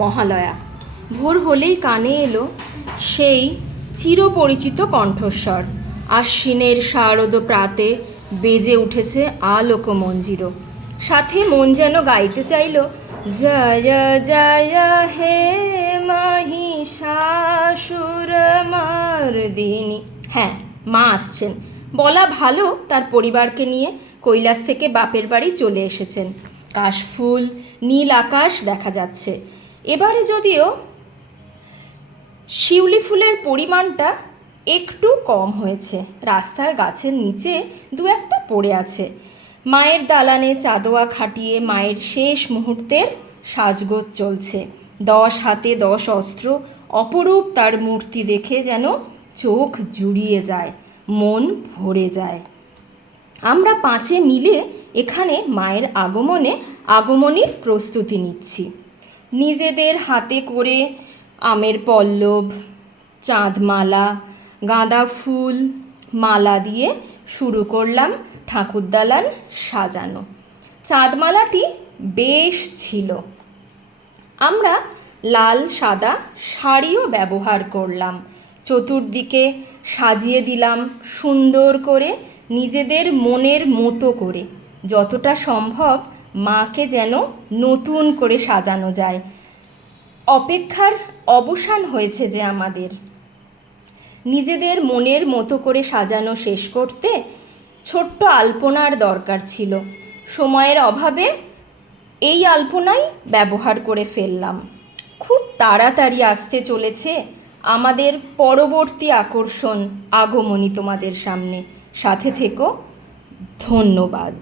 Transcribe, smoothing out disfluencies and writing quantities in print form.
মহালয়া। ভোর হলেই কানে এলো সেই চিরপরিচিত কণ্ঠস্বর। আশ্বিনের শারদ প্রাতে বেজে উঠেছে আলোকমঞ্জিরো। সাথে মন যেন গাইতে চাইল, জয় জয় হে মহিষাসুরমর্দিনী। হ্যাঁ, মা আসছেন। বলা ভালো তার পরিবারকে নিয়ে কৈলাস থেকে বাপের বাড়ি চলে এসেছেন। কাশফুল, নীল আকাশ দেখা যাচ্ছে। এবারে যদিও শিউলি ফুলের পরিমাণটা একটু কম হয়েছে, রাস্তার গাছের নিচে দু একটা পড়ে আছে। মায়ের দালানে চাঁদোয়া খাটিয়ে মায়ের শেষ মুহূর্তের সাজগোজ চলছে। 10 হাতে 10 অস্ত্র, অপরূপ তার মূর্তি দেখে যেন চোখ জুড়িয়ে যায়, মন ভরে যায়। আমরা 5 মিলে এখানে মায়ের আগমনীর প্রস্তুতি নিচ্ছি। নিজেদের হাতে করে আমের পল্লব, চাঁদমালা, গাঁদা ফুল মালা দিয়ে শুরু করলাম ঠাকুরদালান সাজানো। চাঁদমালাটি বেশ ছিল। আমরা লাল সাদা শাড়িও ব্যবহার করলাম। চতুর্দিকে সাজিয়ে দিলাম সুন্দর করে, নিজেদের মনের মতো করে। যতটা সম্ভব মাকে যেন নতুন করে সাজানো যায়। অপেক্ষার অবসান হয়েছে যে আমাদের। নিজেদের মনের মতো করে সাজানো শেষ করতে ছোট্ট আলপনার দরকার ছিল। সময়ের অভাবে এই আলপনাই ব্যবহার করে ফেললাম। খুব তাড়াতাড়ি আসতে চলেছে আমাদের পরবর্তী আকর্ষণ, আগমনী তোমাদের সামনে। সাথে থেকো। ধন্যবাদ।